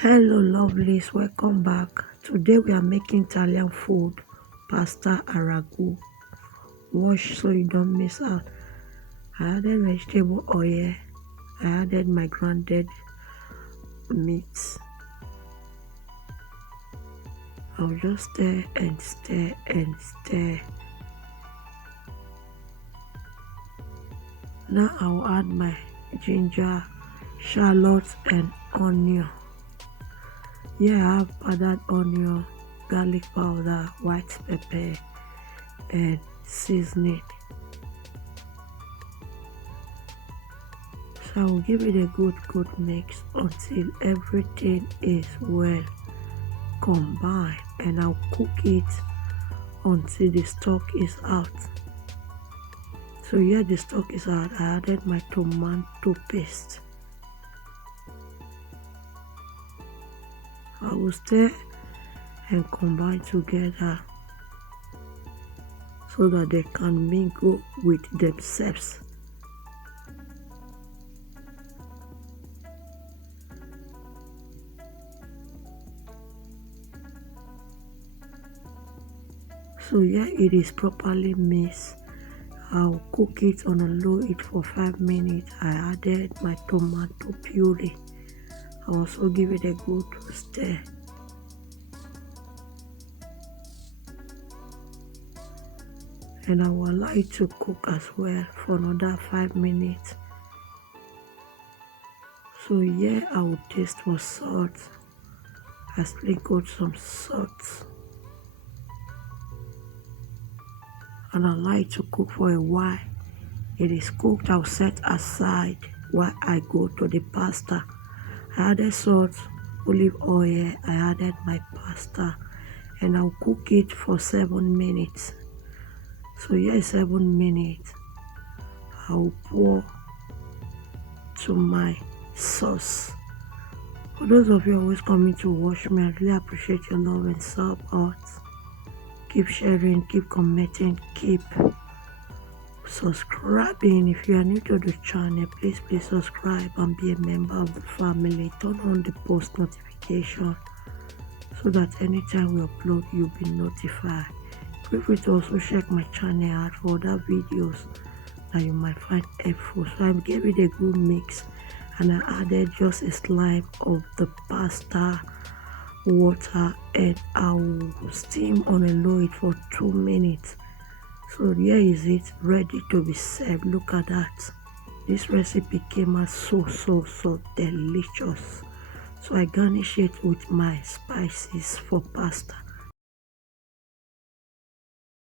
Hello lovelies, welcome back. Today we are making Italian food, pasta and ragu. Wash so you don't miss out. I added vegetable oil. I added my grounded meat. I'll just stir and stir and stir. Now I'll add my ginger, shallot and onion. Here I have powdered onion, garlic powder, white pepper and seasoning. So I will give it a good mix until everything is well combined, and I'll cook it until the stock is out. So here the stock is out. I added my tomato paste. I will stir and combine together so that they can mingle with themselves. So here it is properly mixed. I'll cook it on a low heat for 5 minutes. I added my tomato puree. I also give it a good stir. And I will allow it to cook as well for another 5 minutes. So here I will taste for salt. I sprinkled some salt. And I like to cook for a while. It is cooked, I'll set aside while I go to the pasta. I added salt, olive oil, I added my pasta, and I'll cook it for 7 minutes. So here is 7 minutes. I'll pour to my sauce. For those of you always coming to watch me, I really appreciate your love and support. Keep sharing, keep commenting, keep subscribing. If you are new to the channel, please subscribe and be a member of the family. Turn on the post notification so that anytime we upload, you'll be notified. Feel free to also check my channel out for other videos that you might find helpful. So I gave it a good mix, and I added just a slime of the pasta water, and I will steam on a low heat for 2 minutes. So here is it, ready to be served. Look at that. This recipe came out so delicious. So I garnish it with my spices for pasta.